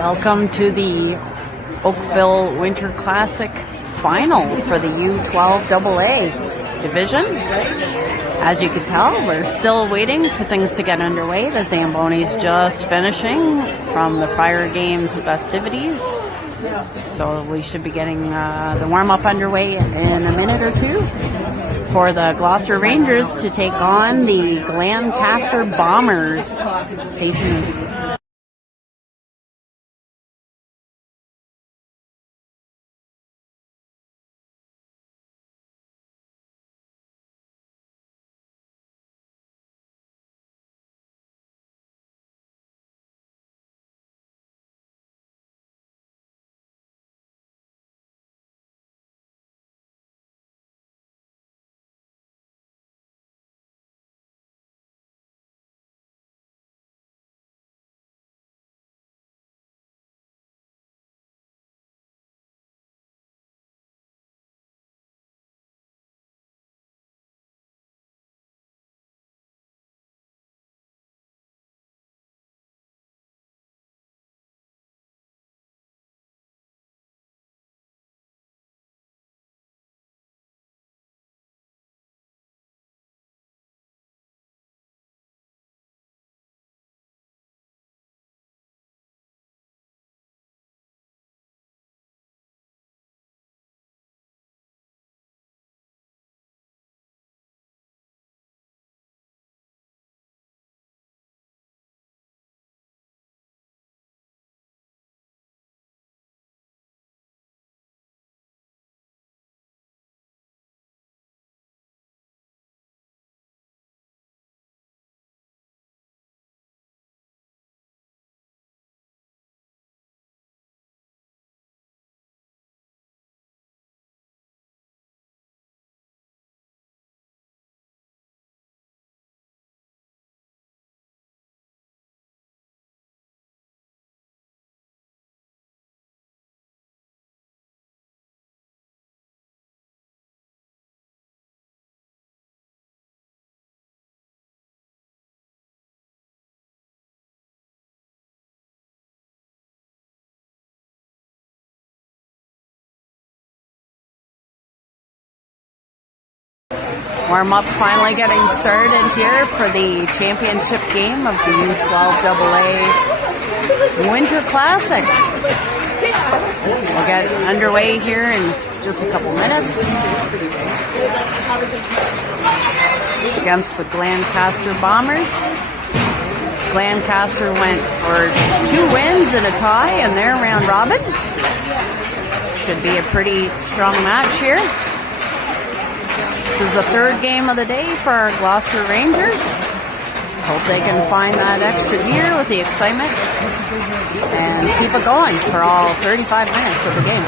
Welcome to the Oakville Winter Classic final for the U12 AA division. As you can tell, we're still waiting for things to get underway. The Zamboni's just finishing from the prior game's festivities. So we should be getting the warm-up underway in a minute or two for the Gloucester Rangers to take on the Glancaster Bombers. Stay tuned. Warm-up finally getting started here for the championship game of the U12 AA Winter Classic. We'll get underway here in just a couple minutes against the Glancaster Bombers. Glancaster went for 2 wins and a tie in their round robin. Should be a pretty strong match here. This is the 3rd game of the day for our Gloucester Rangers. Hope they can find that extra gear with the excitement and keep it going for all 35 minutes of the game.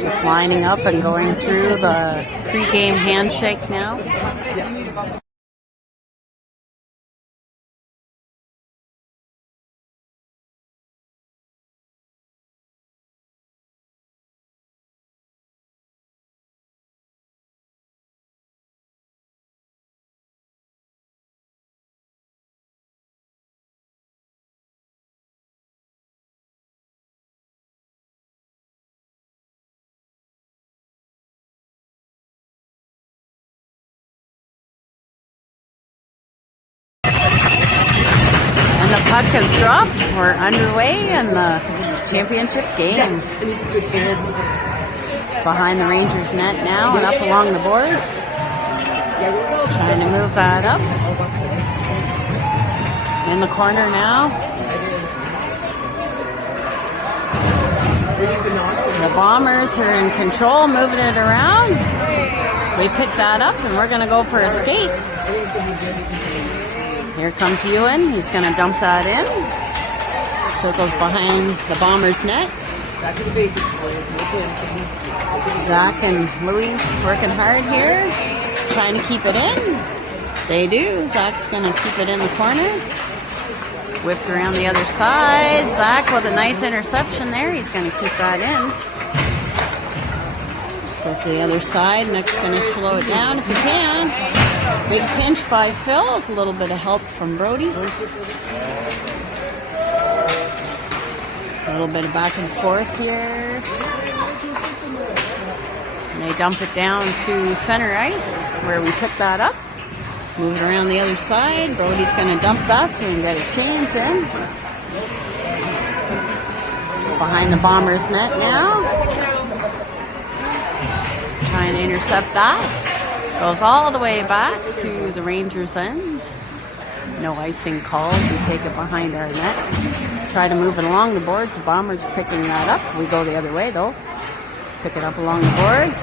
Just lining up and going through the pre-game handshake now. The puck has dropped. We're underway in the championship game. Behind the Rangers net now and up along the boards. Trying to move that up. In the corner now. The Bombers are in control, moving it around. We pick that up and we're going to go for a skate. Here comes Ewan. He's going to dump that in. Circles behind the Bombers' net. Zach and Louie working hard here, trying to keep it in. They do. Zach's going to keep it in the corner. It's whipped around the other side. Zach with a nice interception there. He's going to keep that in. Goes to the other side. Nick's going to slow it down if he can. Big pinch by Phil with a little bit of help from Brody. A little bit of back and forth here. And they dump it down to center ice where we pick that up. Move it around the other side. Brody's going to dump that so we can get a change in. It's behind the Bombers' net now. Trying to intercept that. Goes all the way back to the Rangers' end. No icing called. We take it behind our net. Try to move it along the boards. The Bombers are picking that up. We go the other way though. Pick it up along the boards.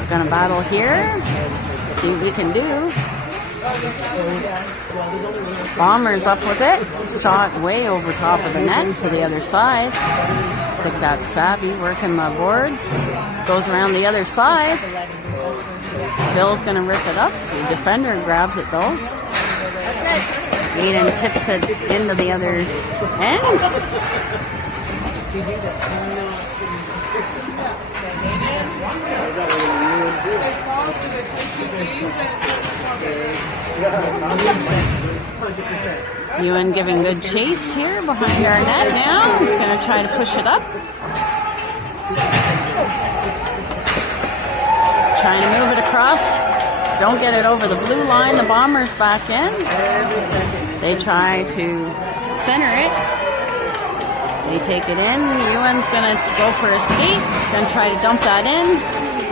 We're going to battle here. See what we can do. Bombers up with it. Shot way over top of the net to the other side. Pick that savvy, working the boards. Goes around the other side. Phil's going to rip it up. The defender grabs it though. Aiden tips it into the other end. Ewan giving good chase here behind our net now. He's going to try to push it up. Trying to move it across. Don't get it over the blue line. The Bombers back in. They try to center it. They take it in. Ewan's going to go for a skate. He's going to try to dump that in.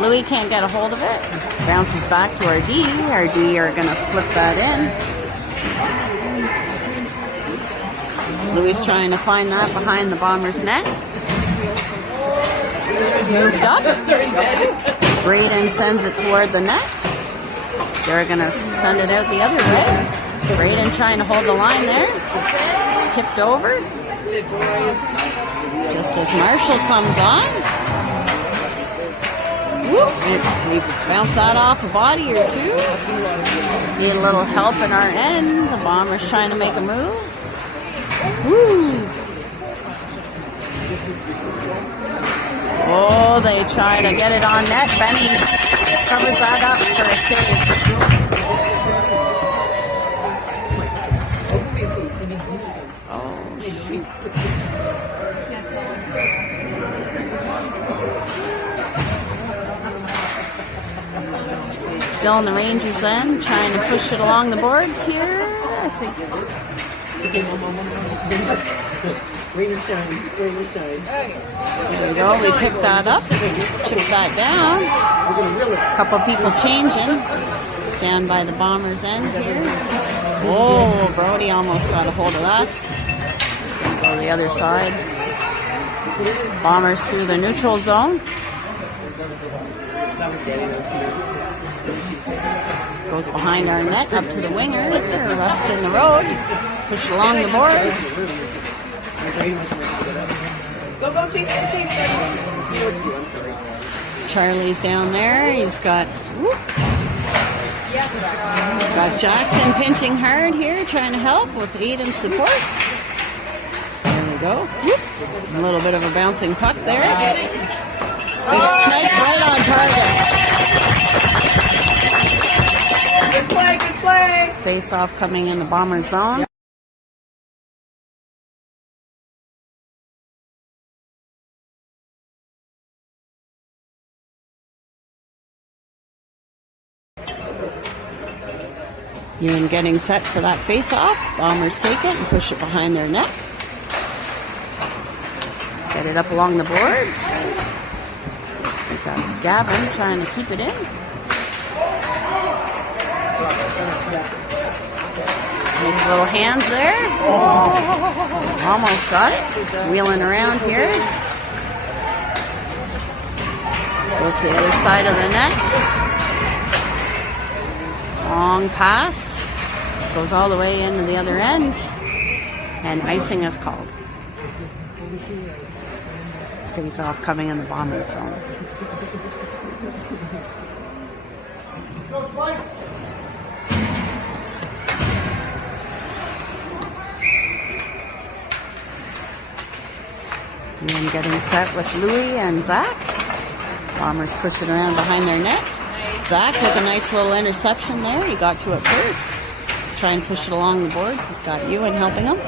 Louie can't get a hold of it. Bounces back to our D. Our D are going to flip that in. Louie's trying to find that behind the Bombers' net. It's moved up. Braden sends it toward the net. They're going to send it out the other way. Braden trying to hold the line there. It's tipped over. Just as Marshall comes on. Whoop. We bounce that off a body or two. Need a little help in our end. The Bombers trying to make a move. Woo. Oh, they try to get it on net. Benny covers that up for a save. Oh, shoot. Still in the Rangers' end, trying to push it along the boards here. I think. There we go. We pick that up, chip that down. A couple people changing. Stand by the Bombers' end here. Oh, Brody almost got a hold of that. Gonna go the other side. Bombers through the neutral zone. Goes behind our net up to the winger. Ref's in the road. Push along the boards. Go, chase, chase. Charlie's down there. He's got Jackson pinching hard here, trying to help with aid and support. There we go. A little bit of a bouncing puck there. Big snipe right on target. Good play, good play. Face off coming in the Bomber zone. Ewan getting set for that face-off. Bombers take it and push it behind their net. Get it up along the boards. I think that's Gavin trying to keep it in. Nice little hands there. Almost got it. Wheeling around here. Goes to the other side of the net. Long pass. Goes all the way into the other end. And icing is called. Face off coming in the Bomber zone. And then getting set with Louie and Zach. Bombers push it around behind their net. Zach with a nice little interception there. He got to it first. Let's try and push it along the boards. He's got Ewan helping him.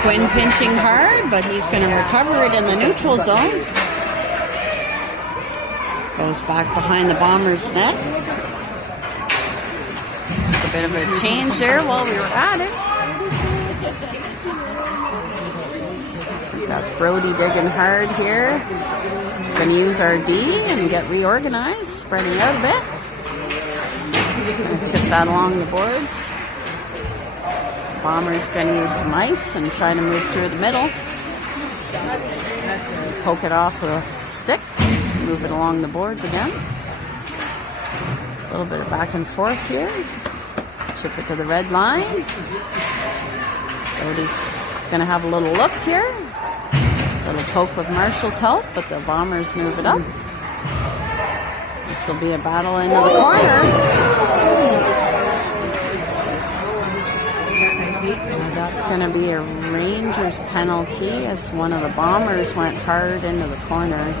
Quinn pinching hard, but he's going to recover it in the neutral zone. Goes back behind the Bombers' net. Just a bit of a change there while we were at it. That's Brody digging hard here. Going to use our D and get reorganized, spreading out a bit. Gonna chip that along the boards. Bombers going to use some ice and try to move through the middle. Poke it off with a stick. Move it along the boards again. A little bit of back and forth here. Chip it to the red line. Brody's going to have a little look here. Little poke with Marshall's help, but the Bombers move it up. This will be a battle into the corner. That's going to be a Rangers penalty as one of the Bombers went hard into the corner.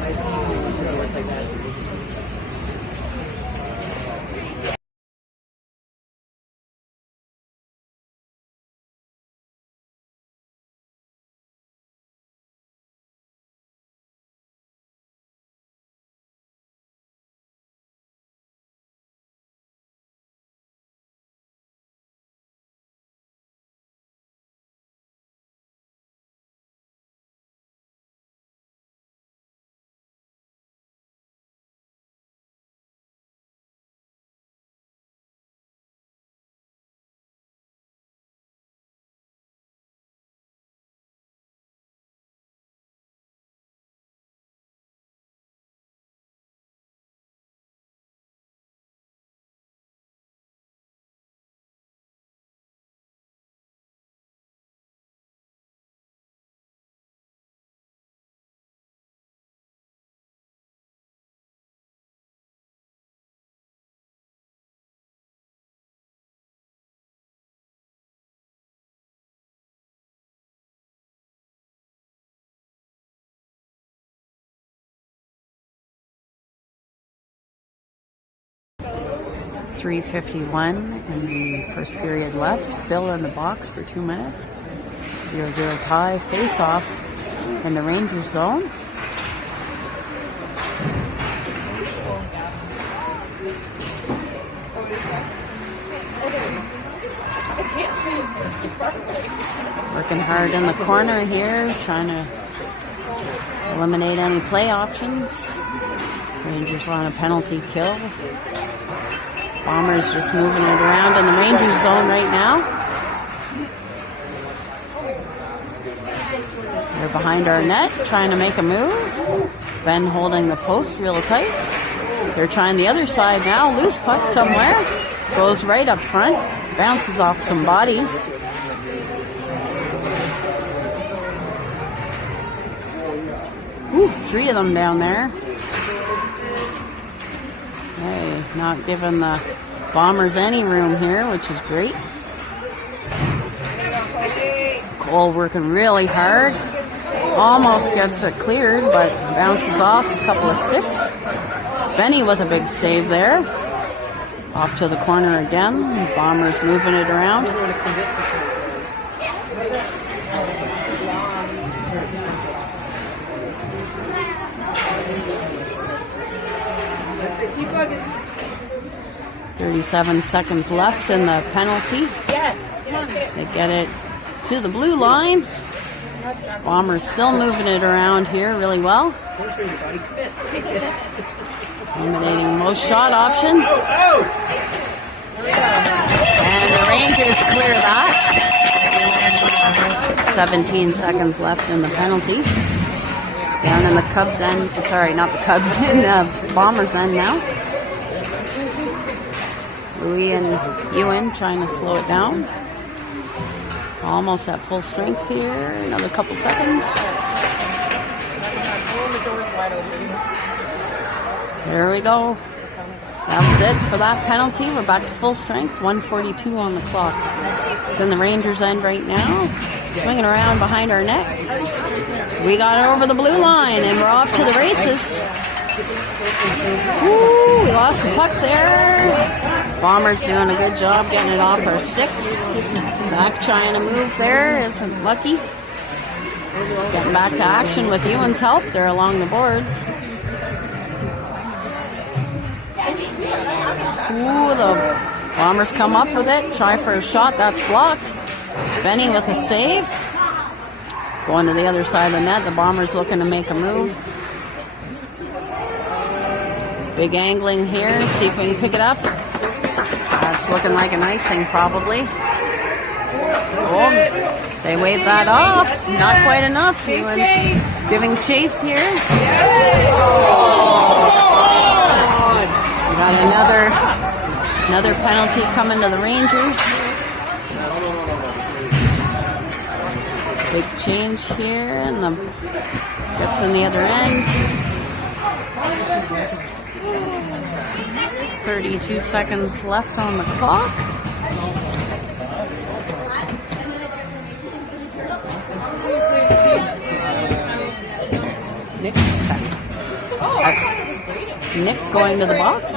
3:51 in the first period left. Phil in the box for 2 minutes. 0-0 tie. Face off in the Rangers zone. Working hard in the corner here, trying to eliminate any play options. Rangers on a penalty kill. Bombers just moving it around in the Rangers zone right now. They're behind our net, trying to make a move. Ben holding the post real tight. They're trying the other side now. Loose puck somewhere. Goes right up front. Bounces off some bodies. Ooh, 3 of them down there. Hey, not giving the Bombers any room here, which is great. Cole working really hard. Almost gets it cleared, but bounces off a couple of sticks. Benny with a big save there. Off to the corner again. Bombers moving it around. Keep bugging. 37 seconds left in the penalty. Yes. They get it to the blue line. Bombers still moving it around here really well. Eliminating most shot options. And the Rangers clear that. 17 seconds left in the penalty. It's down in the Cubs end. Sorry, not the Cubs, in the Bombers end now. Louis and Ewan trying to slow it down. Almost at full strength here. Another couple seconds. There we go. That was it for that penalty. We're back to full strength. 1:42 on the clock. It's in the Rangers' end right now. Swinging around behind our net. We got it over the blue line, and we're off to the races. Ooh, we lost the puck there. Bombers doing a good job getting it off our sticks. Zach trying to move there, isn't lucky. It's getting back to action with Ewan's help. They're along the boards. Ooh, the Bombers come up with it. Try for a shot. That's blocked. Benny with a save. Going to the other side of the net. The Bombers looking to make a move. Big angling here. See if we can pick it up. That's looking like an icing probably. Oh, they wave that off. Not quite enough. Ewan's giving chase here. We got another penalty coming to the Rangers. Big change here, and the gets in the other end. 32 seconds left on the clock. Nick, that's Nick going to the box.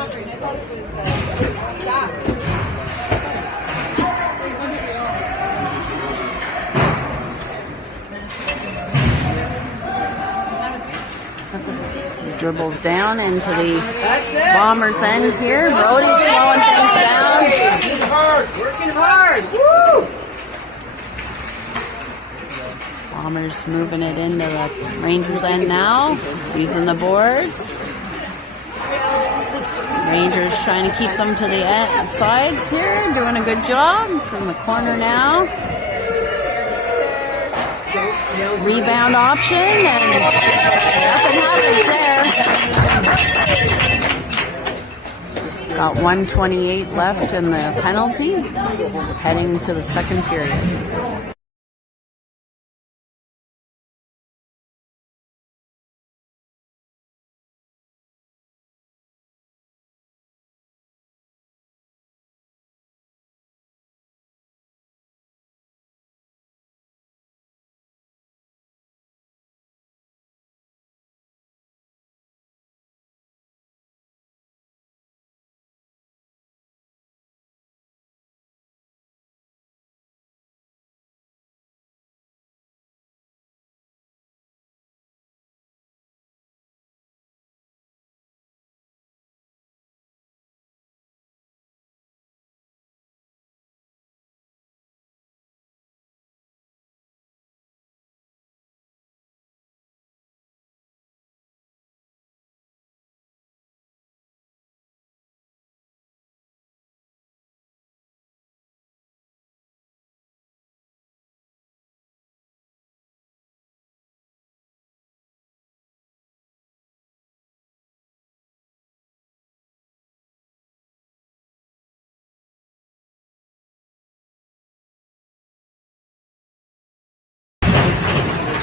Dribbles down into the Bombers' end here. Brody's slowing things down. Working hard. Woo! Bombers moving it into the Rangers' end now. Using the boards. Rangers trying to keep them to the sides here. Doing a good job. It's in the corner now. Rebound option, and nothing happens there. Got 1:28 left in the penalty, heading to the second period.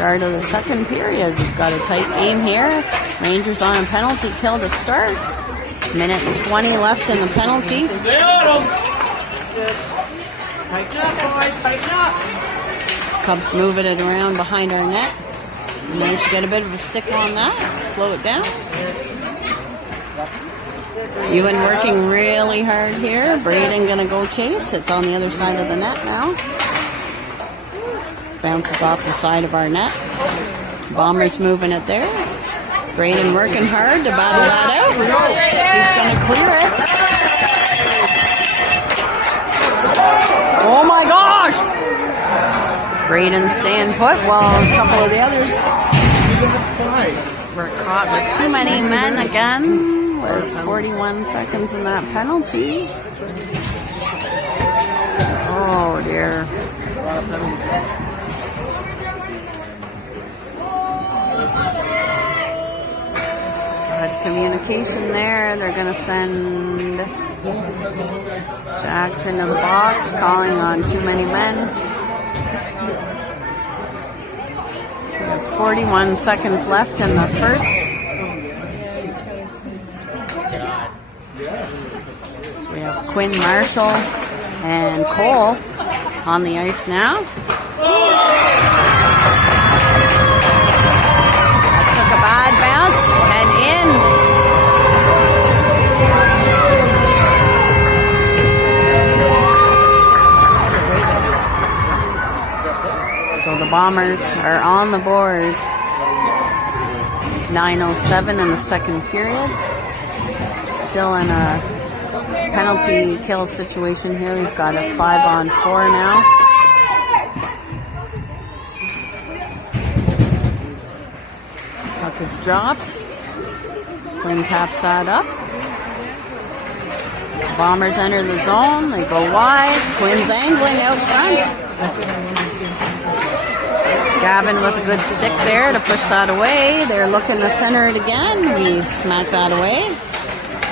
Start of the second period. We've got a tight game here. Rangers on a penalty kill to start. Minute and 20 left in the penalty. Stay on them. Tighten up, boys. Tighten up. Cubs moving it around behind our net. Managed to get a bit of a stick on that to slow it down. You've been working really hard here. Braden gonna go chase. It's on the other side of the net now. Bounces off the side of our net. Bombers moving it there. Braden working hard to battle that out. He's going to clear it. Oh my gosh! Braden staying put while a couple of the others were caught with too many men again with 41 seconds in that penalty. Oh dear. Communication there. They're going to send Jackson in the box, calling on too many men. We have 41 seconds left in the first. So we have Quinn, Marshall, and Cole on the ice now. That took a bad bounce and in. So the Bombers are on the board. 9:07 in the second period. Still in a penalty kill situation here. We've got a 5-on-4 now. Puck is dropped. Quinn taps that up. Bombers enter the zone. They go wide. Quinn's angling out front. Gavin with a good stick there to push that away. They're looking to center it again. We smack that away.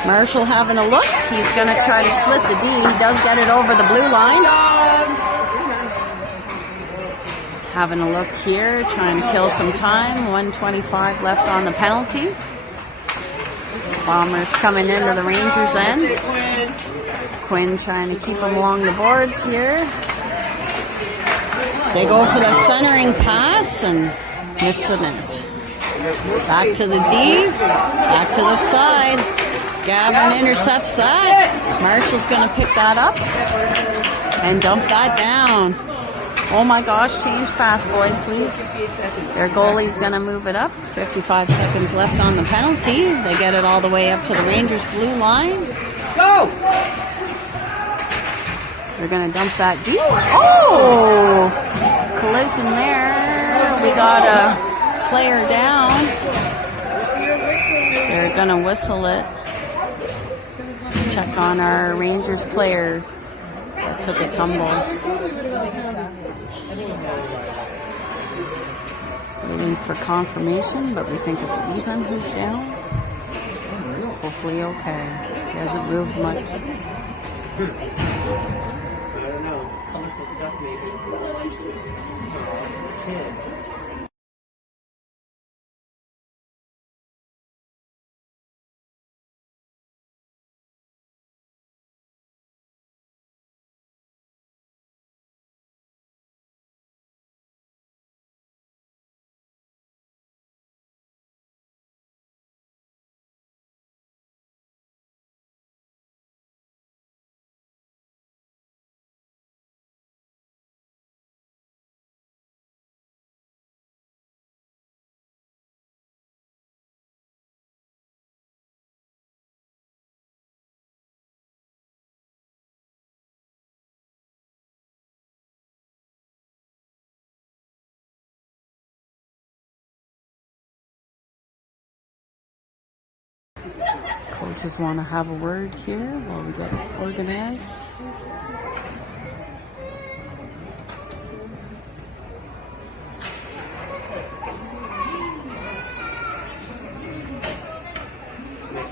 Marshall having a look. He's going to try to split the D. He does get it over the blue line. Having a look here, trying to kill some time. 1:25 left on the penalty. Bombers coming into the Rangers' end. Quinn trying to keep them along the boards here. They go for the centering pass and missing it. Back to the D, back to the side. Gavin intercepts that. Marshall's going to pick that up and dump that down. Oh my gosh, change fast, boys, please. Their goalie's going to move it up. 55 seconds left on the penalty. They get it all the way up to the Rangers' blue line. Go! They're going to dump that deep. Oh! Collision there. We got a player down. They're going to whistle it. Check on our Rangers player that took a tumble. Waiting for confirmation, but we think it's even who's down. Hopefully okay. He hasn't moved much. Stuff maybe. Coaches want to have a word here while we get organized.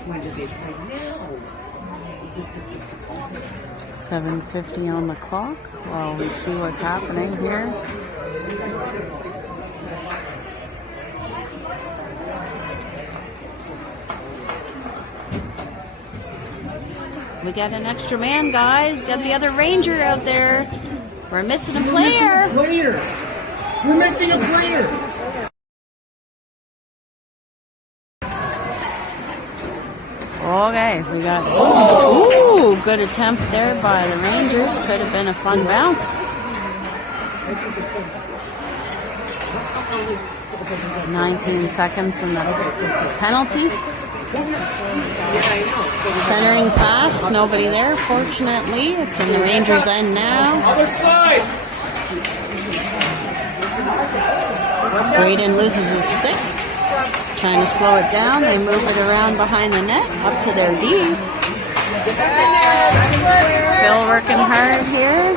When did they play now? 7:50 on the clock while we see what's happening here. We got an extra man, guys. Got the other Ranger out there. We're missing a player. We're missing a player. Okay, we got. Ooh, good attempt there by the Rangers. Could have been a fun bounce. 19 seconds in the penalty. Centering pass, nobody there. Fortunately, it's in the Rangers' end now. Other side. Braden loses his stick. Trying to slow it down. They move it around behind the net, up to their D. Phil working hard here.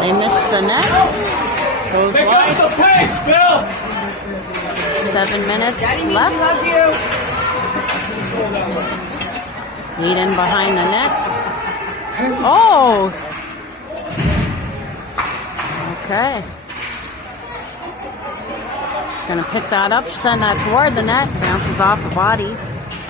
They miss the net. Goes Pick wide. up the pace, Phil. 7 minutes left. Eden behind the net. Oh! Okay. Gonna pick that up, send that toward the net. Bounces off a body.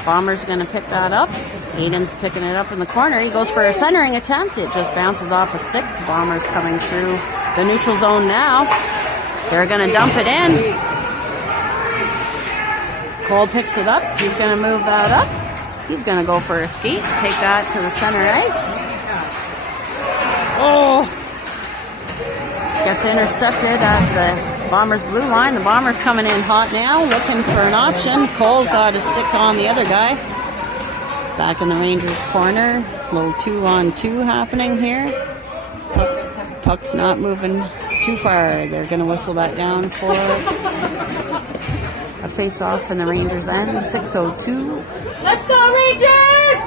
Bomber's gonna pick that up. Eden's picking it up in the corner. He goes for a centering attempt. It just bounces off a stick. The Bomber's coming through the neutral zone now. They're gonna dump it in. Cole picks it up. He's going to move that up. He's going to go for a skate. Take that to the center ice. Oh! Gets intercepted at the Bombers' blue line. The Bombers coming in hot now, looking for an option. Cole's got a stick on the other guy. Back in the Rangers' corner. A little 2-on-2 happening here. Puck's not moving too far. They're going to whistle that down for a face-off in the Rangers' end. 6:02. Let's go, Rangers!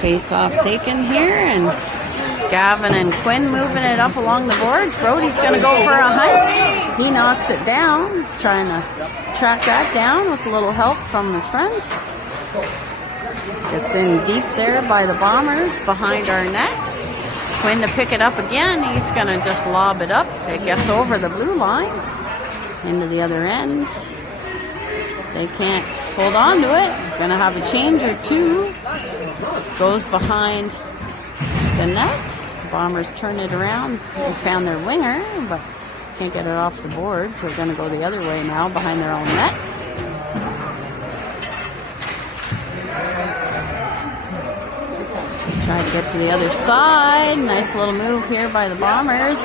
Face-off taken here, and Gavin and Quinn moving it up along the boards. Brody's going to go for a hunt. He knocks it down. He's trying to track that down with a little help from his friends. It's in deep there by the Bombers behind our net. Quinn to pick it up again. He's going to just lob it up. It gets over the blue line into the other end. They can't hold on to it. Going to have a change or two. Goes behind the net. Bombers turn it around. They found their winger, but can't get it off the boards. They're going to go the other way now, behind their own net. Try to get to the other side. Nice little move here by the Bombers.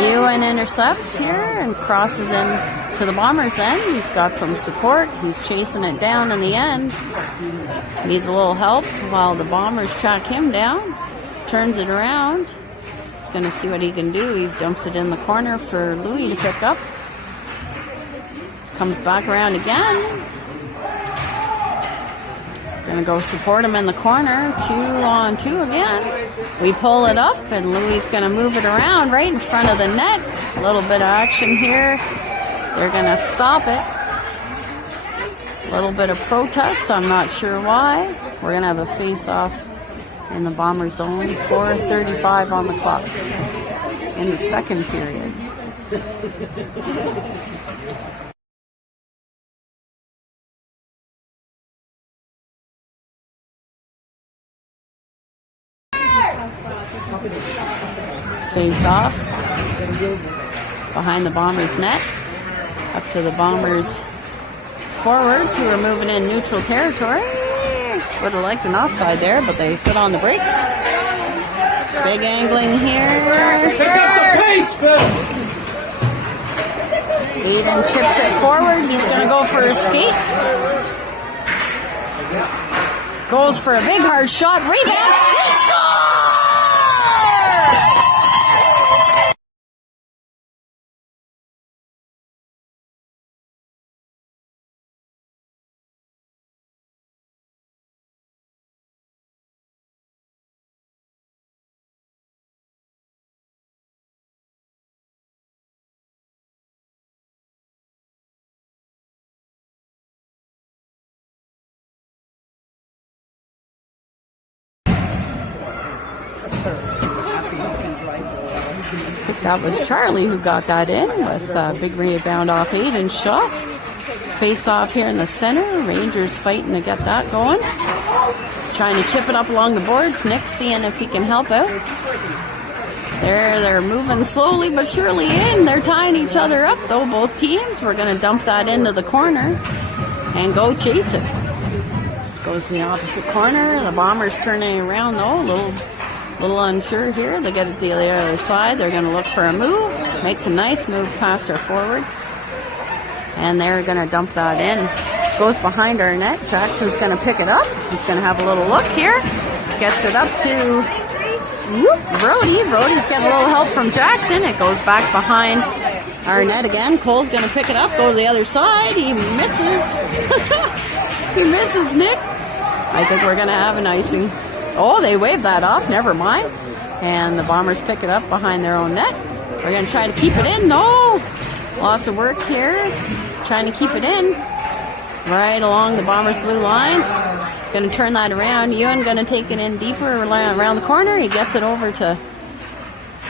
Ewan intercepts here and crosses in to the Bombers' end. He's got some support. He's chasing it down in the end. Needs a little help while the Bombers track him down. Turns it around. He's going to see what he can do. He dumps it in the corner for Louis to pick up. Comes back around again. Going to go support him in the corner. 2-on-2 again. We pull it up, and Louis going to move it around right in front of the net. A little bit of action here. They're going to stop it. A little bit of protest. I'm not sure why. We're going to have a face-off in the Bomber zone. 4:35 on the clock in the second period. Face off behind the Bombers' net. Up to the Bombers' forwards who are moving in neutral territory. Would have liked an offside there, but they put on the brakes. Big angling here. Pick up the pace, Phil! Eden chips it forward. He's going to go for a skate. Goes for a big hard shot. Rebound. That was Charlie who got that in with a big rebound off Aiden's shot. Face off here in the center. Rangers fighting to get that going. Trying to chip it up along the boards. Nick seeing if he can help out. They're moving slowly but surely in. They're tying each other up though, both teams. We're going to dump that into the corner and go chase it. Goes in the opposite corner. The Bombers turning around though, a little unsure here. They get it to the other side. They're going to look for a move. Makes a nice move past our forward. And they're going to dump that in. Goes behind our net. Jackson's going to pick it up. He's going to have a little look here. Gets it up to Brody. Brody's getting a little help from Jackson. It goes back behind our net again. Cole's going to pick it up, go to the other side. He misses. He misses Nick. I think we're going to have an icing. Oh, they waved that off. Never mind. And the Bombers pick it up behind their own net. We're going to try to keep it in. No! Lots of work here. Trying to keep it in. Right along the Bombers' blue line. Going to turn that around. Ewan going to take it in deeper around the corner. He gets it over to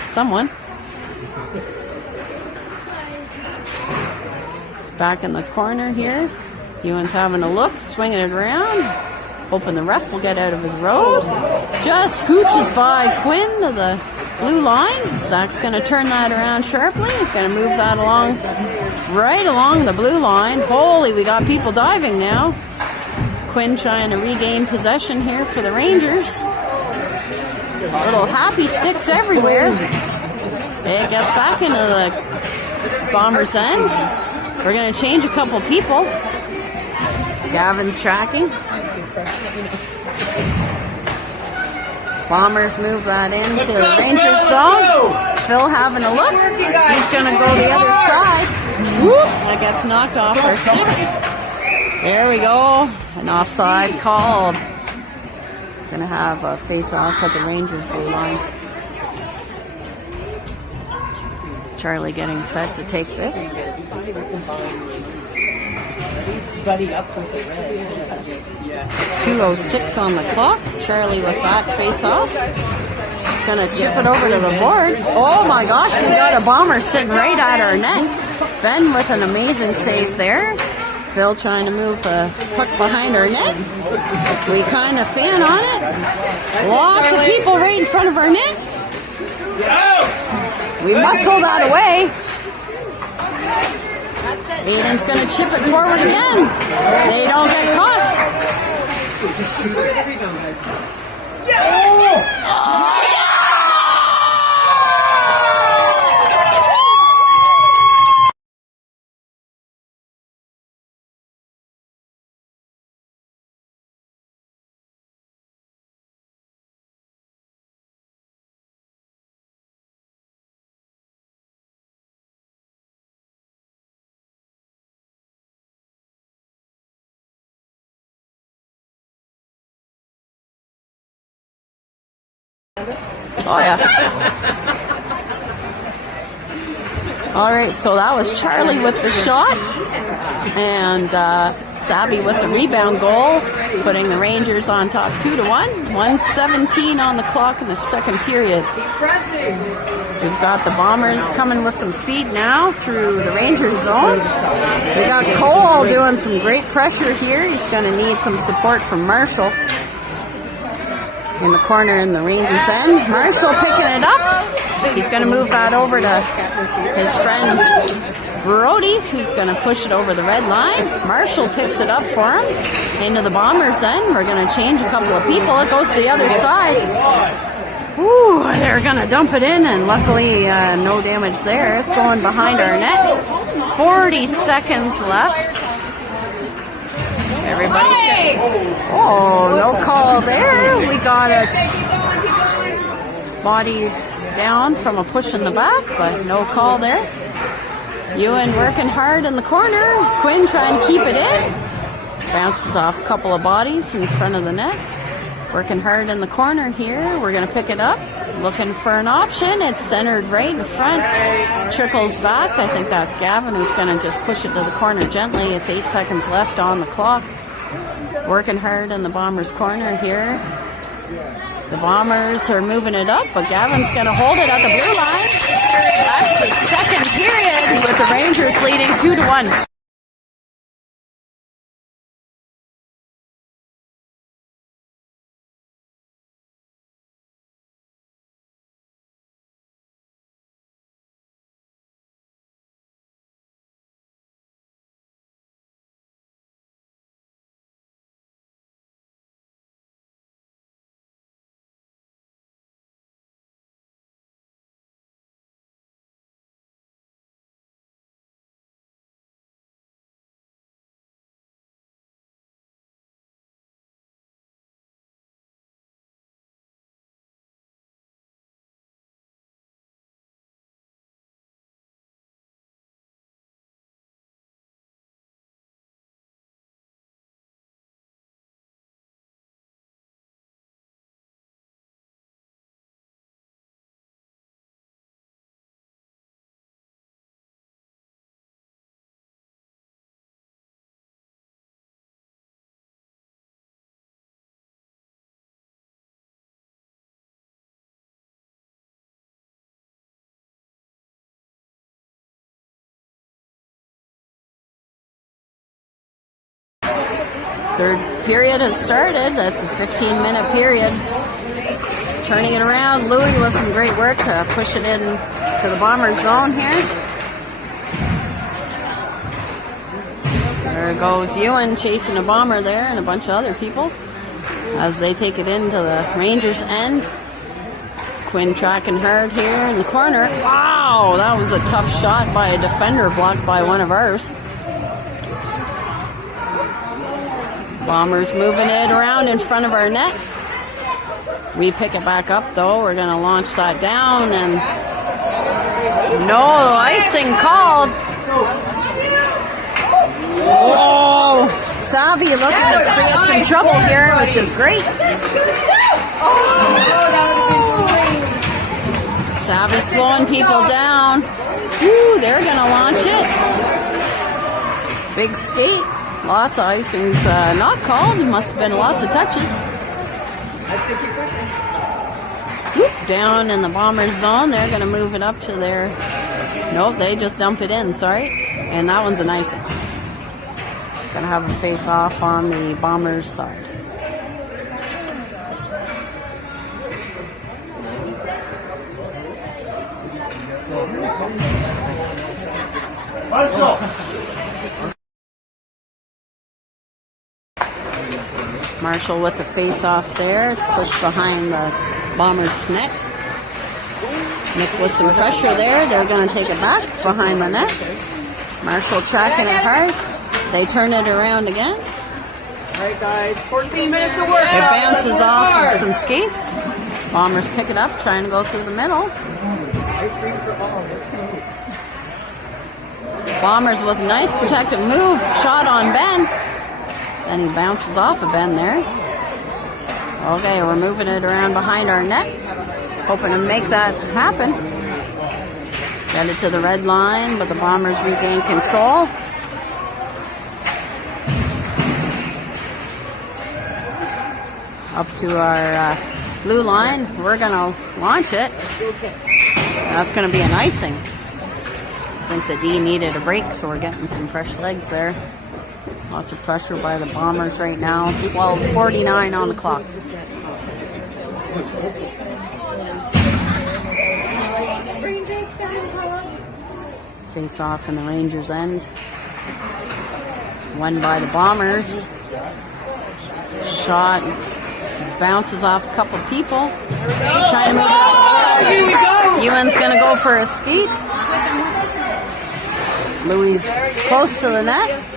someone. It's back in the corner here. Ewan's having a look, swinging it around. Hoping the ref will get out of his road. Just scooches by Quinn to the blue line. Zach's going to turn that around sharply. Going to move that along, right along the blue line. Holy, we got people diving now. Quinn trying to regain possession here for the Rangers. Little happy sticks everywhere. It gets back into the Bombers' end. We're going to change a couple people. Gavin's tracking. Bombers move that into the Rangers zone. Phil having a look. He's going to go the other side. Whoop, that gets knocked off our sticks. There we go. An offside called. Going to have a face-off at the Rangers blue line. Charlie getting set to take this. 2:06 on the clock. Charlie with that face-off. He's going to chip it over to the boards. Oh my gosh, we got a Bomber sitting right at our net. Ben with an amazing save there. Phil trying to move the puck behind our net. We kind of fan on it. Lots of people right in front of our net. We muscle that away. Aiden's going to chip it forward again. They don't get caught. Oh, yeah. All right, so that was Charlie with the shot. And Savvy with the rebound goal, putting the Rangers on top 2-1. 1:17 on the clock in the second period. We've got the Bombers coming with some speed now through the Rangers zone. We got Cole doing some great pressure here. He's going to need some support from Marshall. In the corner in the Rangers end. Marshall picking it up. He's going to move that over to his friend Brody, who's going to push it over the red line. Marshall picks it up for him into the Bombers end. We're going to change a couple of people. It goes to the other side. Ooh, they're going to dump it in, and luckily no damage there. It's going behind our net. 40 seconds left. Everybody's getting... Oh, no call there. We got it. Body down from a push in the back, but no call there. Ewan working hard in the corner. Quinn trying to keep it in. Bounces off a couple of bodies in front of the net. Working hard in the corner here. We're going to pick it up. Looking for an option. It's centered right in front. Trickles back. I think that's Gavin who's going to just push it to the corner gently. It's 8 seconds left on the clock. Working hard in the Bombers' corner here. The Bombers are moving it up, but Gavin's going to hold it at the blue line. That's the second period with the Rangers leading 2-1. Third period has started. That's a 15-minute period. Turning it around. Louis with some great work to push it in to the Bombers zone here. There goes Ewan chasing a Bomber there and a bunch of other people as they take it into the Rangers end. Quinn tracking hard here in the corner. Wow, that was a tough shot by a defender blocked by one of ours. Bombers moving it around in front of our net. We pick it back up though. We're going to launch that down and no icing called. Oh, Savvy looking to create some trouble here, which is great. Savvy slowing people down. Ooh, they're going to launch it. Big skate. Lots of icings not called. Must have been lots of touches. Whoop, down in the Bombers zone. They're going to move it up to their... Nope, they just dump it in, sorry. And that one's an icing. Going to have a face-off on the Bombers side. Marshall with the face-off there. It's pushed behind the Bombers' net. Nick with some pressure there. They're going to take it back behind the net. Marshall tracking it hard. They turn it around again. All right, guys. 14 minutes of work. It bounces off with some skates. Bombers pick it up, trying to go through the middle. Bombers with a nice protective move. Shot on Ben. And he bounces off of Ben there. Okay, we're moving it around behind our net. Hoping to make that happen. Get it to the red line, but the Bombers regain control. Up to our blue line. We're going to launch it. That's going to be an icing. I think the D needed a break, so we're getting some fresh legs there. Lots of pressure by the Bombers right now. 12:49 on the clock. Face off in the Rangers' end. Won by the Bombers. Shot bounces off a couple people. Trying to move it up. Ewan's going to go for a skate. Louis close to the net.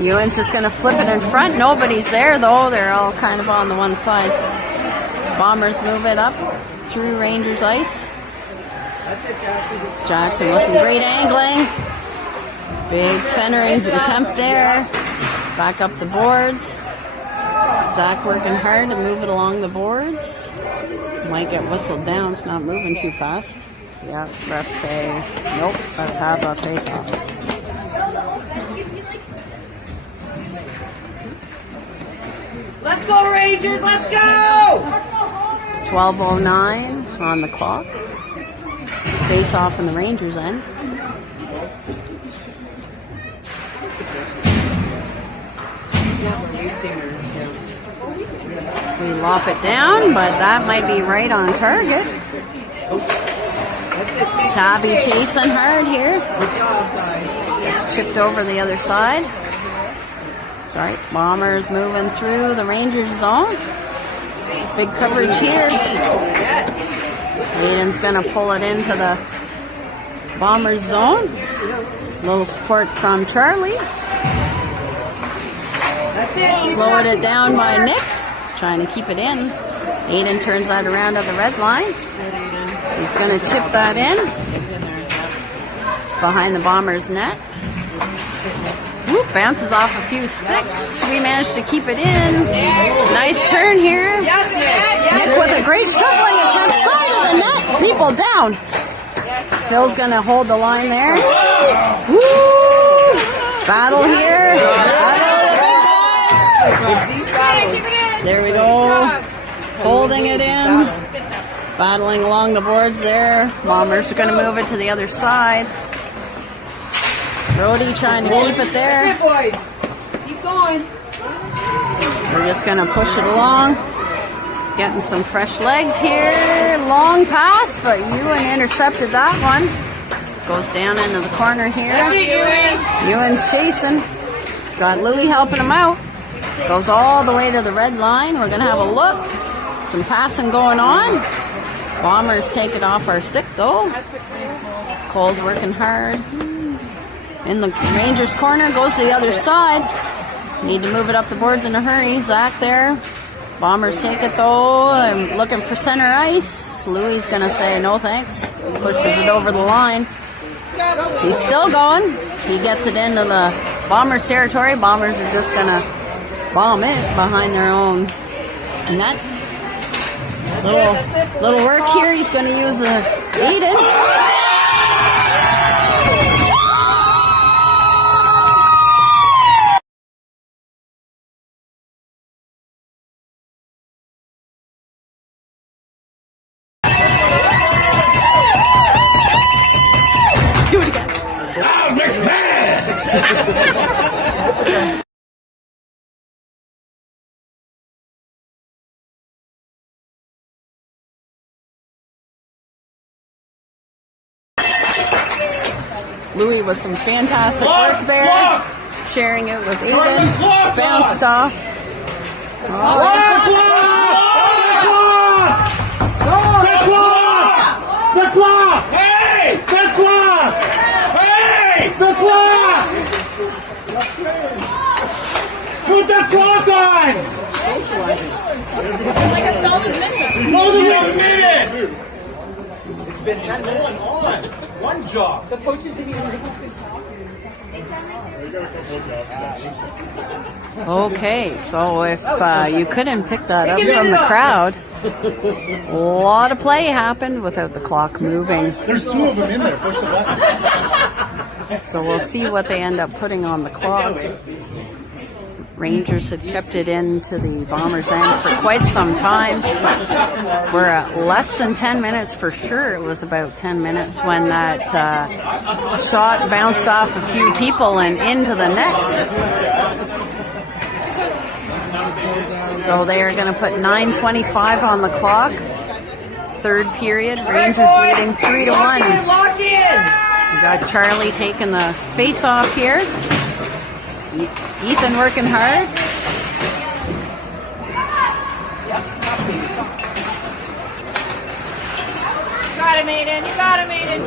Ewan's just going to flip it in front. Nobody's there, though. They're all kind of on the one side. Bombers move it up through Rangers ice. Jackson with some great angling. Big centering attempt there. Back up the boards. Zach working hard to move it along the boards. Might get whistled down. It's not moving too fast. Yeah, refs say, nope, let's have a face-off. Let's go, Rangers! Let's go! 12:09 on the clock. Face off in the Rangers end. We lop it down, but that might be right on target. Sabi chasing hard here. It's chipped over the other side. Sorry, Bombers moving through the Rangers zone. Big coverage here. Aiden's going to pull it into the Bombers zone. Little support from Charlie. Slowed it down by Nick. Trying to keep it in. Aiden turns that around at the red line. He's going to chip that in. It's behind the Bombers' net. Whoop, bounces off a few sticks. We managed to keep it in. Nice turn here. Nick with a great shoveling attempt. Side of the net. People down. Phil's going to hold the line there. Woo! Battle here. Battle of the big boys. There we go. Holding it in. Battling along the boards there. Bombers are going to move it to the other side. Brody trying to keep it there. Keep going. We're just going to push it along. Getting some fresh legs here. Long pass, but Ewan intercepted that one. Goes down into the corner here. Ewan's chasing. He's got Louie helping him out. Goes all the way to the red line. We're going to have a look. Some passing going on. Bombers take it off our stick though. Cole's working hard. In the Rangers corner, goes to the other side. Need to move it up the boards in a hurry. Zach there. Bombers take it though. I'm looking for center ice. Louie's going to say no thanks. Pushes it over the line. He's still going. He gets it into the Bombers territory. Bombers are just going to bomb it behind their own net. Little work here. He's going to use a Aiden. Do it again. Louie with some fantastic work there. Sharing it with Aiden. Bounced off. The clock! Hey! The clock! Hey! The clock! Put the clock on! Like a solid minute. More than 1 minute! It's been 10 minutes on. One job. The coaches didn't even Okay, so if you couldn't pick that up from the crowd, a lot of play happened without the clock moving. There's 2 of them in there. Push the button. So we'll see what they end up putting on the clock. Rangers had kept it into the Bombers' end for quite some time. We're at less than 10 minutes for sure. It was about 10 minutes when that shot bounced off a few people and into the net. So they are going to put 9:25 on the clock. Third period, Rangers leading 3-1. lock in. We got Charlie taking the face off here. Ethan working hard. You got him, Aiden. You got him, Aiden.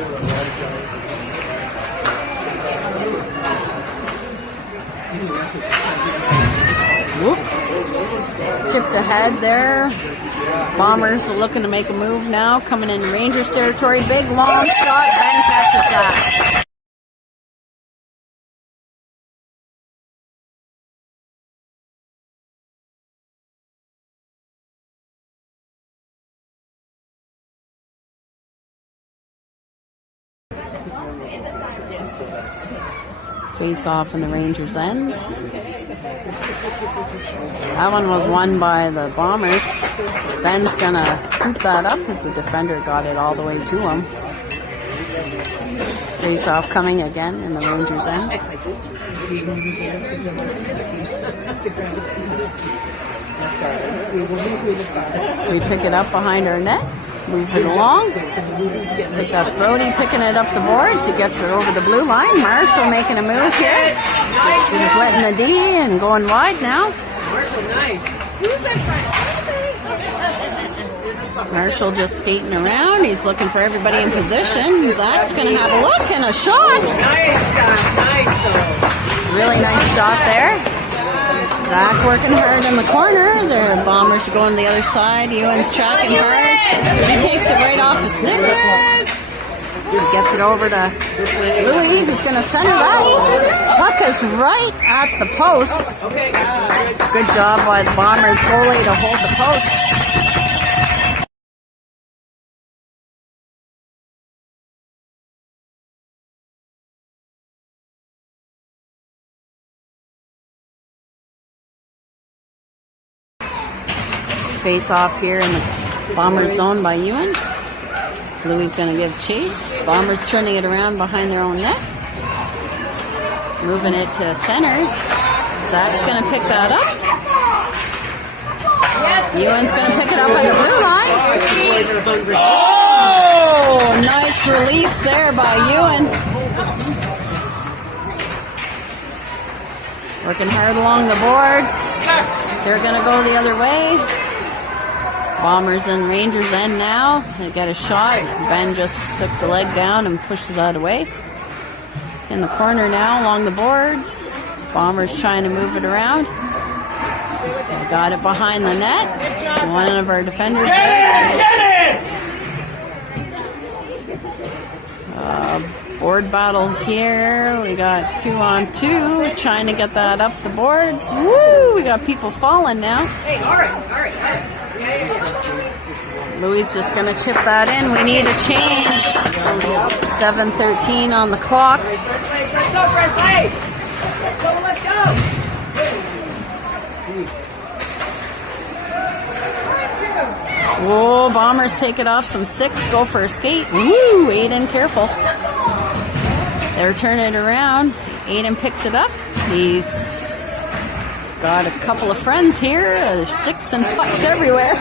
Whoop. Chipped ahead there. Bombers are looking to make a move now. Coming in Rangers territory. Big long shot. Ben catches that. Face off in the Rangers' end. That one was won by the Bombers. Ben's gonna scoop that up as the defender got it all the way to him. Face off coming again in the Rangers' end. We pick it up behind our net, move it along. I think that's Brody picking it up the boards. He gets it over the blue line. Marshall making a move here. Splitting the D and going wide now. Marshall just skating around. He's looking for everybody in position. Zach's going to have a look and a shot. Really nice shot there. Zach working hard in the corner. The Bombers are going to the other side. Ewan's tracking hard. He takes it right off his stick. He gets it over to Louis, who's going to center that. Puck is right at the post. Good job by the Bombers goalie to hold the post. Face off here in the Bombers zone by Ewan. Louis going to give chase. Bombers turning it around behind their own net. Moving it to center. Zach's going to pick that up. Ewan's going to pick it up on the blue line. Oh, nice release there by Ewan. Working hard along the boards. They're going to go the other way. Bombers and Rangers end now. They get a shot. Ben just sticks a leg down and pushes that away. In the corner now along the boards. Bombers trying to move it around. They got it behind the net. One of our defenders board battle here. We got 2-on-2 trying to get that up the boards. Woo! We got people falling now. Hey, all right. Louis just going to chip that in. We need a change. 7:13 on the clock. Let's go, Presley. Let's go. Whoa, Bombers take it off some sticks, go for a skate. Woo, Aiden careful. They're turning it around. Aiden picks it up. He's got a couple of friends here. There's sticks and pucks everywhere.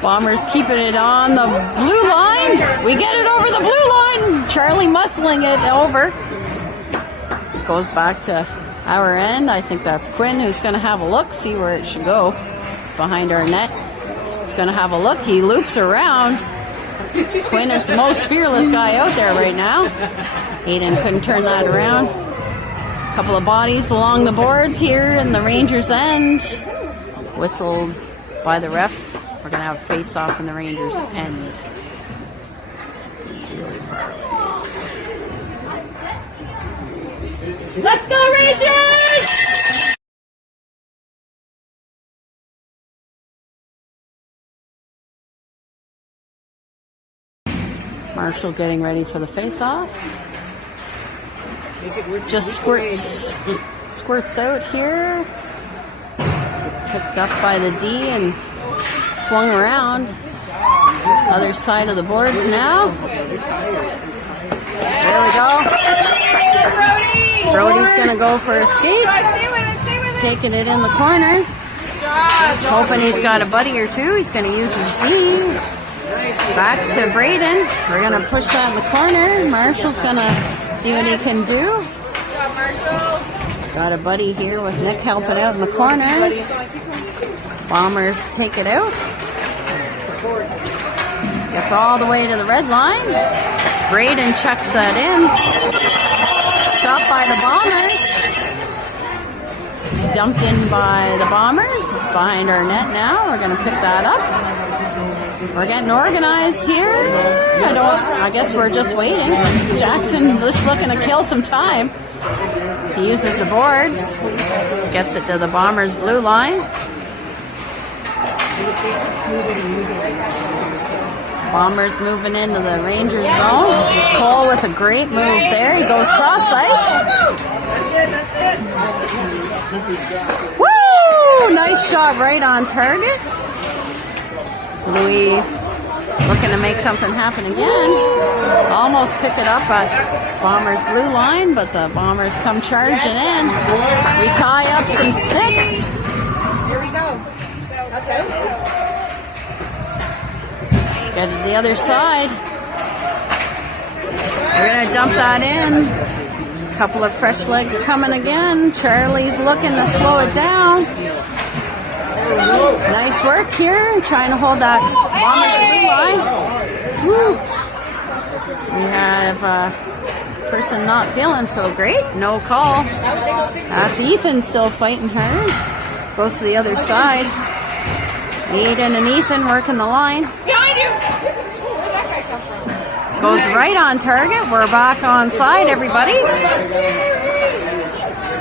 Bombers keeping it on the blue line. We get it over the blue line. Charlie muscling it over. Goes back to our end. I think that's Quinn who's going to have a look, see where it should go. It's behind our net. He's going to have a look. He loops around. Quinn is the most fearless guy out there right now. Aiden couldn't turn that around. A couple of bodies along the boards here in the Rangers' end. Whistled by the ref. We're going to have a face-off in the Rangers' end. It's really far away. Let's go, Rangers! Marshall getting ready for the face-off. Just squirts out here. Picked up by the D and flung around. Other side of the boards now. There we go. Brody's going to go for a skate. Taking it in the corner. He's hoping he's got a buddy or two. He's going to use his D. Back to Braden. We're going to push that in the corner. Marshall's going to see what he can do. He's got a buddy here with Nick helping out in the corner. Bombers take it out. Gets all the way to the red line. Braden checks that in. Stopped by the Bombers. It's dumped in by the Bombers. It's behind our net now. We're going to pick that up. We're getting organized here. I guess we're just waiting. Jackson just looking to kill some time. He uses the boards. Gets it to the Bombers' blue line. Bombers moving into the Rangers zone. Cole with a great move there. He goes cross ice. Woo! Nice shot right on target. Louis looking to make something happen again. Almost pick it up at Bombers' blue line, but the Bombers come charging in. We tie up some sticks. Here we go. That's out. Get to the other side. We're going to dump that in. Couple of fresh legs coming again. Charlie's looking to slow it down. Nice work here, trying to hold that Bombers blue line. Woo. We have a person not feeling so great. No call. That's Ethan still fighting hard. Goes to the other side. Aiden and Ethan working the line. Behind you! Where'd that guy come from? Goes right on target. We're back on side, everybody.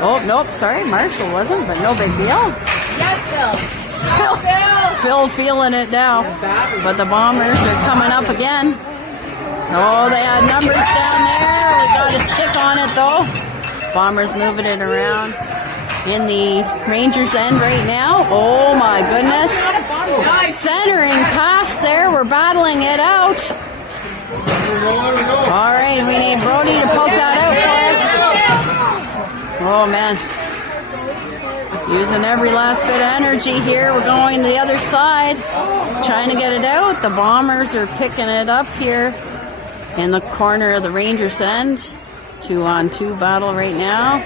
Oh, nope, sorry, Marshall wasn't, but no big deal. Yes, Phil. Phil feeling it now. But the Bombers are coming up again. Oh, they had numbers down there. We got a stick on it, though. Bombers moving it around in the Rangers' end right now. Oh, my goodness. Centering pass there. We're battling it out. All right, we need Brody to poke that out for us. Oh, man. Using every last bit of energy here. We're going to the other side. Trying to get it out. The Bombers are picking it up here in the corner of the Rangers' end. 2-on-2 battle right now.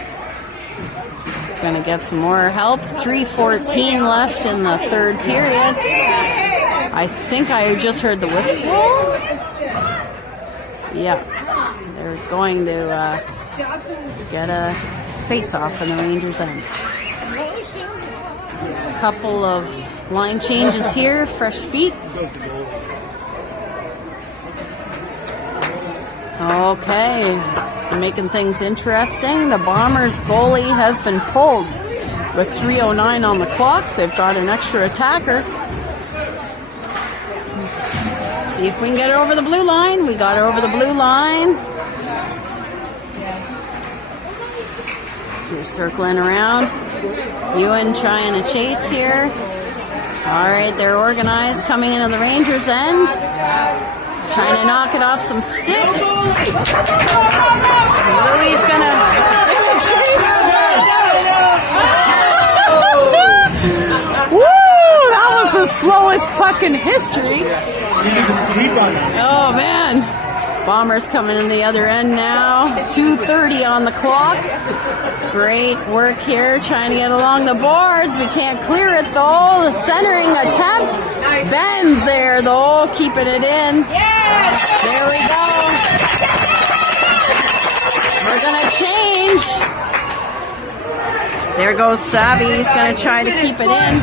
Gonna get some more help. 3:14 left in the third period. I think I just heard the whistle. Yeah, they're going to get a face-off in the Rangers' end. A couple of line changes here, fresh feet. Okay, making things interesting. The Bombers' goalie has been pulled with 3:09 on the clock. They've got an extra attacker. See if we can get it over the blue line. We got it over the blue line. We're circling around. Ewan trying to chase here. All right, they're organized coming into the Rangers' end. Trying to knock it off some sticks. Louie's gonna chase. Woo! That was the slowest puck in history. Oh man. Bombers coming in the other end now. 2:30 on the clock. Great work here, trying to get along the boards. We can't clear it though. The centering attempt bends there though, keeping it in. Yes! There we go. We're gonna change. There goes Savvy. He's gonna try to keep it in.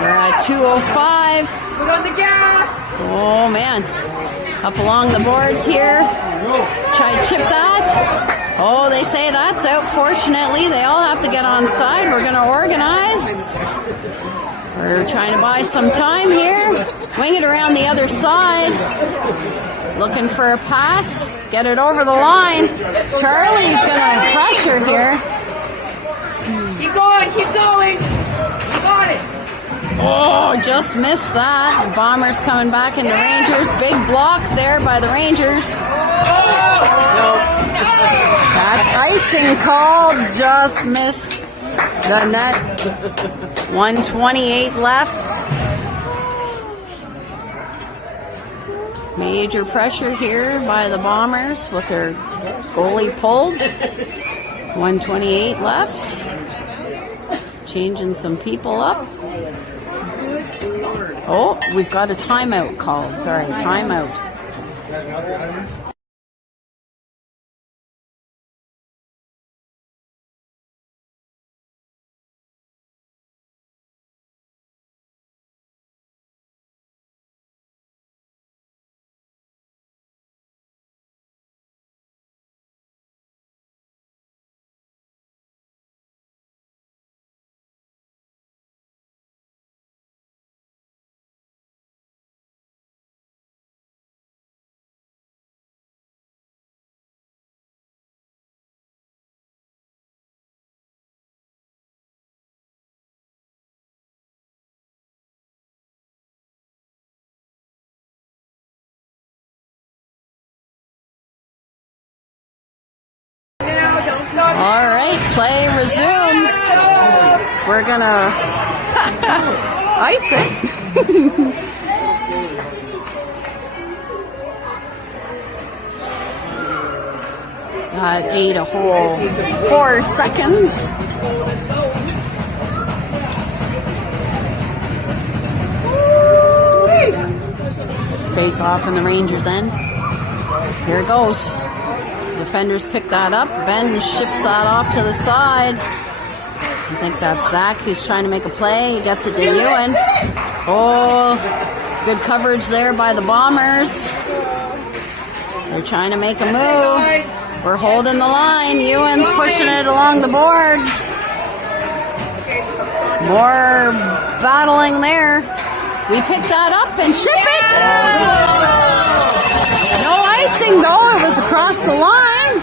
We're at 2:05. Put on the gas! Oh man. Up along the boards here. Try to chip that. Oh, they say that's out. Fortunately, they all have to get on side. We're going to organize. We're trying to buy some time here. Wing it around the other side. Looking for a pass. Get it over the line. Charlie's going to pressure here. Keep going, keep going. You got it. Oh, just missed that. Bombers coming back into Rangers. Big block there by the Rangers. That's icing call. Just missed the net. 1:28 left. Major pressure here by the Bombers with their goalie pulled. 1:28 left. Changing some people up. Oh, we've got a timeout called. Sorry, timeout. we're gonna ice it. That ate a whole 4 seconds. Face off in the Rangers' end. Here it goes. Defenders pick that up. Ben ships that off to the side. I think that's Zach who's trying to make a play. He gets it to Ewan. Oh, good coverage there by the Bombers. They're trying to make a move. We're holding the line. Ewan's pushing it along the boards. More battling there. We pick that up and ship it. No icing though. It was across the line.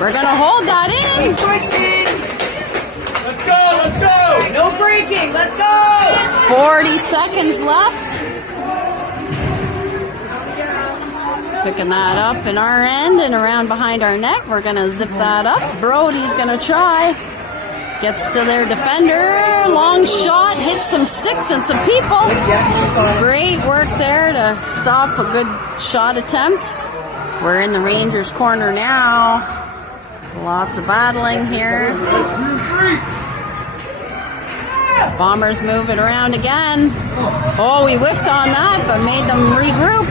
We're going to hold that in. Let's go, let's go! No breaking, let's go! 40 seconds left. Picking that up in our end and around behind our net. We're going to zip that up. Brody's going to try. Gets to their defender. Long shot. Hits some sticks and some people. Great work there to stop a good shot attempt. We're in the Rangers' corner now. Lots of battling here. Bombers move it around again. Oh, we whiffed on that, but made them regroup.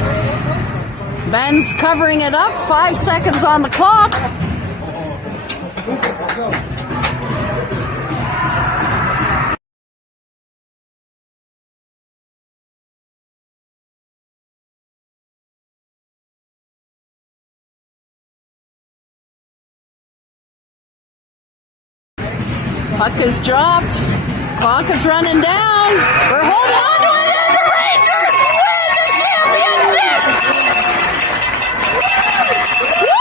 Ben's covering it up. 5 seconds on the clock. Puck is dropped. Clock is running down. We're holding on to it, and the Rangers win the championship! Woo!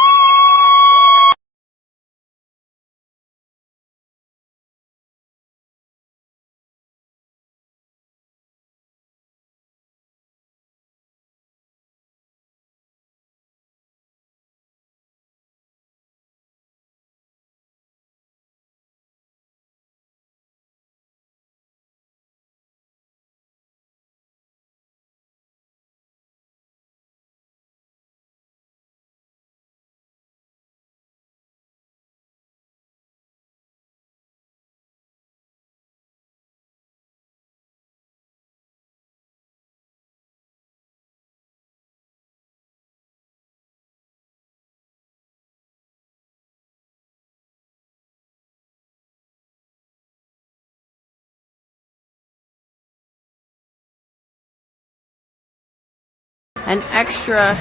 An extra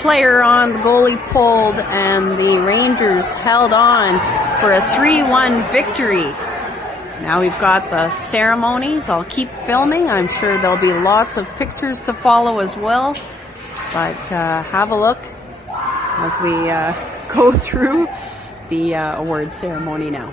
player on, the goalie pulled, and the Rangers held on for a 3-1 victory. Now we've got the ceremonies. I'll keep filming. I'm sure there'll be lots of pictures to follow as well. But have a look as we go through the award ceremony now.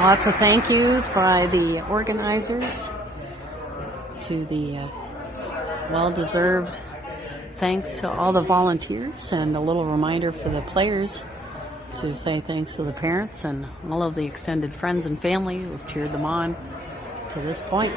Lots of thank yous by the organizers to the well-deserved thanks to all the volunteers, and a little reminder for the players to say thanks to the parents and all of the extended friends and family who have cheered them on to this point.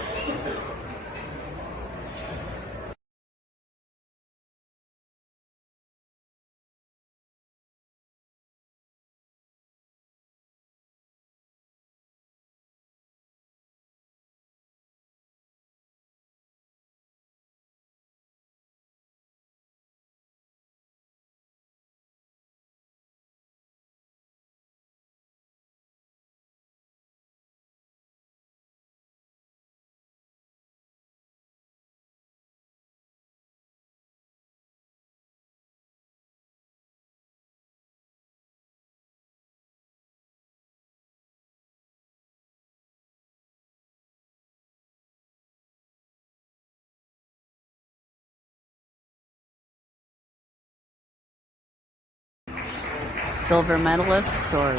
Silver medalists or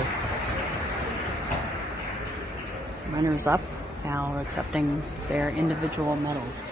runners-up now accepting their individual medals.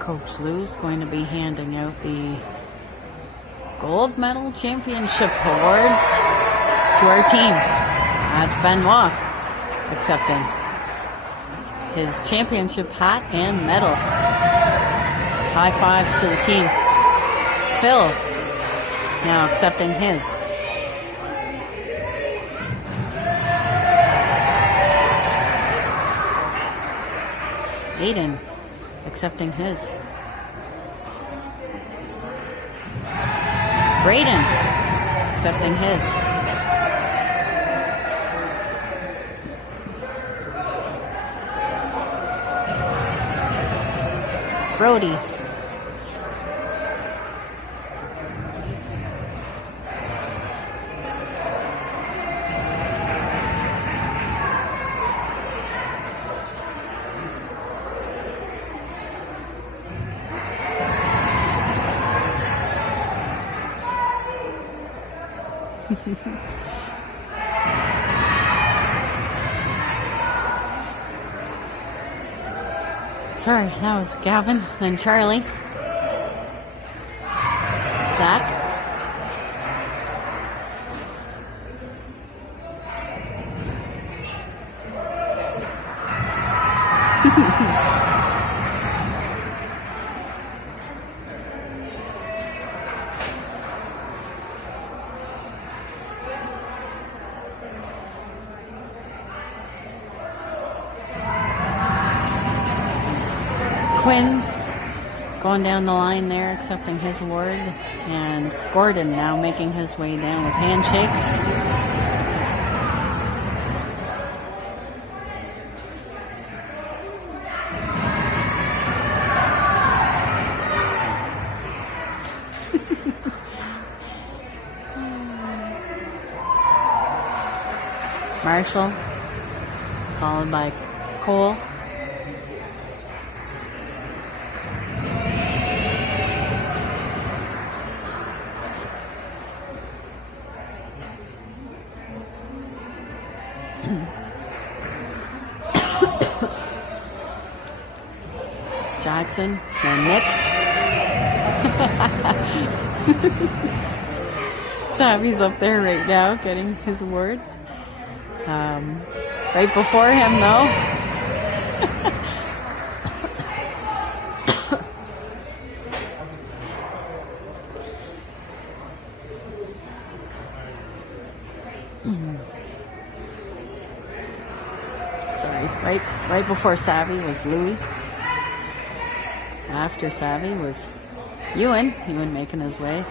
Coach Lou's going to be handing out the gold medal championship awards to our team. That's Benoit accepting his championship hat and medal. High fives to the team. Phil now accepting his. Aiden accepting his. Braden accepting his. Brody. Sorry, that was Gavin, then Charlie. Zach. Quinn going down the line there, accepting his award, and Gordon now making his way down with handshakes. Marshall, followed by Cole. Jackson and Nick. Savvy's up there right now getting his award. Right before him, though. Sorry, right before Savvy was Louie. After Savvy was Ewan making his way.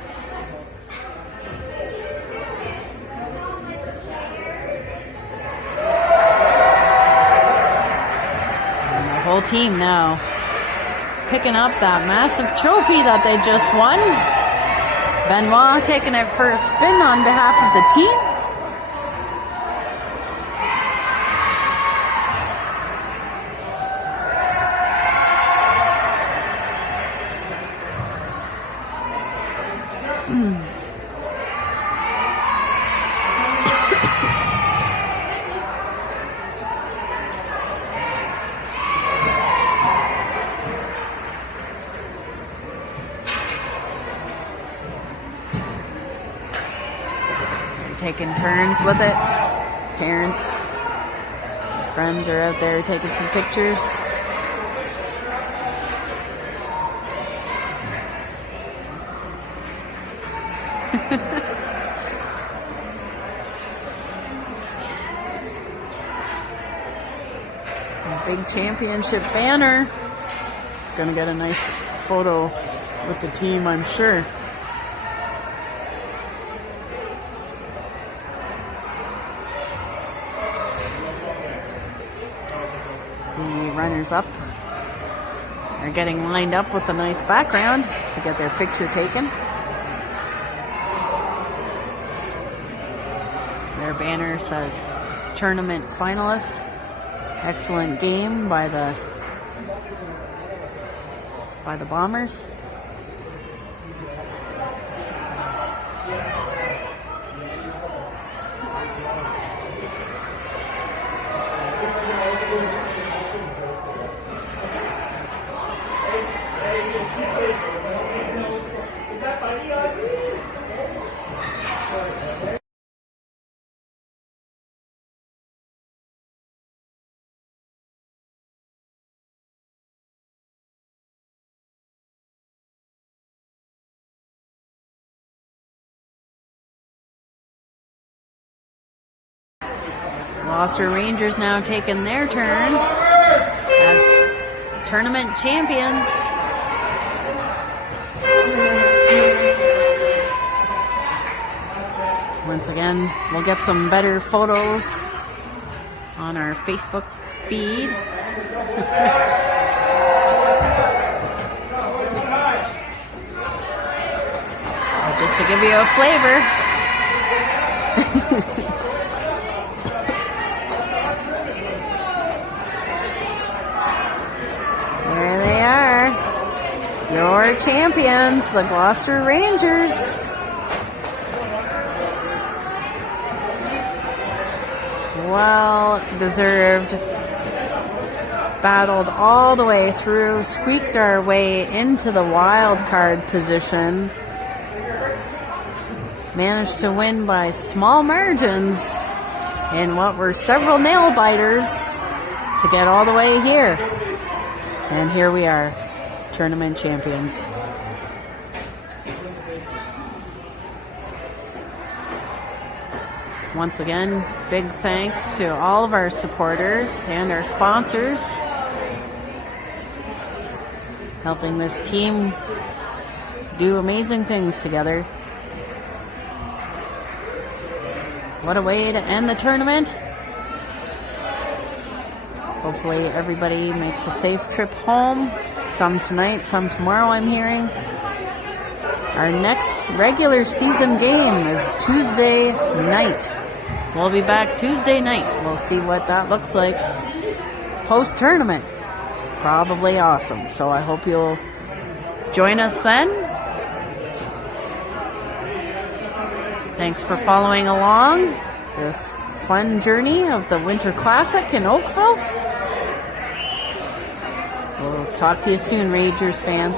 And the whole team now picking up that massive trophy that they just won. Benoit taking it for a spin on behalf of the team. Taking turns with it. Parents, friends are out there taking some pictures. Big championship banner. Gonna get a nice photo with the team, I'm sure. The runners up are getting lined up with a nice background to get their picture taken. Their banner says tournament finalist. Excellent game by the Bombers. Gloucester Rangers now taking their turn as tournament champions. Once again, we'll get some better photos on our Facebook feed. Just to give you a flavor. There they are. Your champions, the Gloucester Rangers. Well deserved. Battled all the way through, squeaked our way into the wild card position. Managed to win by small margins in what were several nail biters to get all the way here. And here we are, tournament champions. Once again, big thanks to all of our supporters and our sponsors, helping this team do amazing things together. What a way to end the tournament. Hopefully everybody makes a safe trip home. Some tonight, some tomorrow, I'm hearing. Our next regular season game is Tuesday night. We'll be back Tuesday night. We'll see what that looks like post-tournament. Probably awesome. So I hope you'll join us then. Thanks for following along this fun journey of the Winter Classic in Oakville. We'll talk to you soon, Rangers fans.